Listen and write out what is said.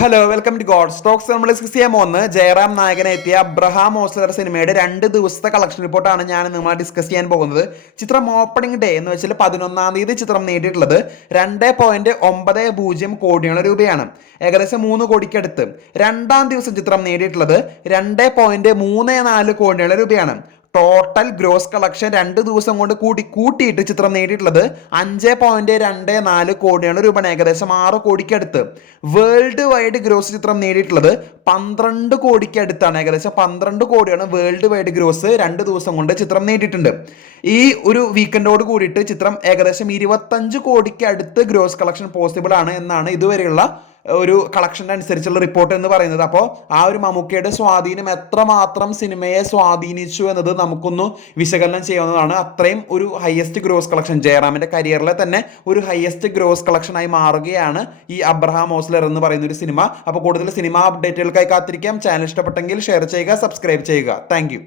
Hello welcome to god stocks നമ്മൾ discuss ചെയ്യാൻ പോകുന്നത് ജയറാം നായകനെ എത്തിയ അബ്രഹാം ഓസ്ലർ സിനിമയുടെ രണ്ട് ദിവസത്തെ കളക്ഷൻ റിപ്പോർട്ടാണ് ഞാൻ നിങ്ങളെ ഡിസ്കസ് ചെയ്യാൻ പോകുന്നത്. ചിത്രം ഓപ്പണിംഗ് ഡേ എന്ന് വെച്ചാൽ പതിനൊന്നാം തീയതി ചിത്രം നേടിയിട്ടുള്ളത് രണ്ട് പോയിന്റ് ഒമ്പത് പൂജ്യം കോടിയോളം രൂപയാണ്. ഏകദേശം മൂന്ന് കോടിക്കടുത്ത്. രണ്ടാം ദിവസം ചിത്രം നേടിയിട്ടുള്ളത് രണ്ട് പോയിന്റ് മൂന്ന് നാല് കോടിയോളം രൂപയാണ്. ടോട്ടൽ ഗ്രോസ് കളക്ഷൻ രണ്ട് ദിവസം കൊണ്ട് കൂടി കൂട്ടിയിട്ട് ചിത്രം നേടിയിട്ടുള്ളത് അഞ്ച് പോയിന്റ് രണ്ട് നാല് കോടിയാണ് രൂപ ഏകദേശം ആറ് കോടിക്ക് അടുത്ത്. വേൾഡ് വൈഡ് ഗ്രോസ് ചിത്രം നേടിയിട്ടുള്ളത് പന്ത്രണ്ട് കോടിക്ക് അടുത്താണ്. ഏകദേശം പന്ത്രണ്ട് കോടിയാണ് വേൾഡ് വൈഡ് ഗ്രോസ് രണ്ട് ദിവസം കൊണ്ട് ചിത്രം നേടിയിട്ടുണ്ട്. ഈ ഒരു വീക്കെൻഡോട് കൂടിയിട്ട് ചിത്രം ഏകദേശം ഇരുപത്തഞ്ച് കോടിക്ക് അടുത്ത് ഗ്രോസ് കളക്ഷൻ പോസിബിൾ ആണ് എന്നാണ് ഇതുവരെയുള്ള ഒരു കളക്ഷൻ അനുസരിച്ചുള്ള റിപ്പോർട്ട് എന്ന് പറയുന്നത്. അപ്പോൾ ആ ഒരു മമ്മൂക്കയുടെ സ്വാധീനം എത്രമാത്രം സിനിമയെ സ്വാധീനിച്ചു എന്നത് നമുക്കൊന്ന് വിശകലനം ചെയ്യാവുന്നതാണ്. അത്രയും ഒരു ഹയസ്റ്റ് ഗ്രോസ് കളക്ഷൻ ജയറാമിന്റെ കരിയറിലെ തന്നെ ഒരു ഹയസ്റ്റ് ഗ്രോസ് കളക്ഷനായി മാറുകയാണ് ഈ അബ്രഹാം ഓസ്ലർ എന്ന് പറയുന്ന ഒരു സിനിമ അപ്പോൾ കൂടുതൽ സിനിമ അപ്ഡേറ്റുകൾക്കായി കാത്തിരിക്കാം. ചാനൽ ഇഷ്ടപ്പെട്ടെങ്കിൽ ഷെയർ ചെയ്യുക സബ്സ്ക്രൈബ് ചെയ്യുക. താങ്ക്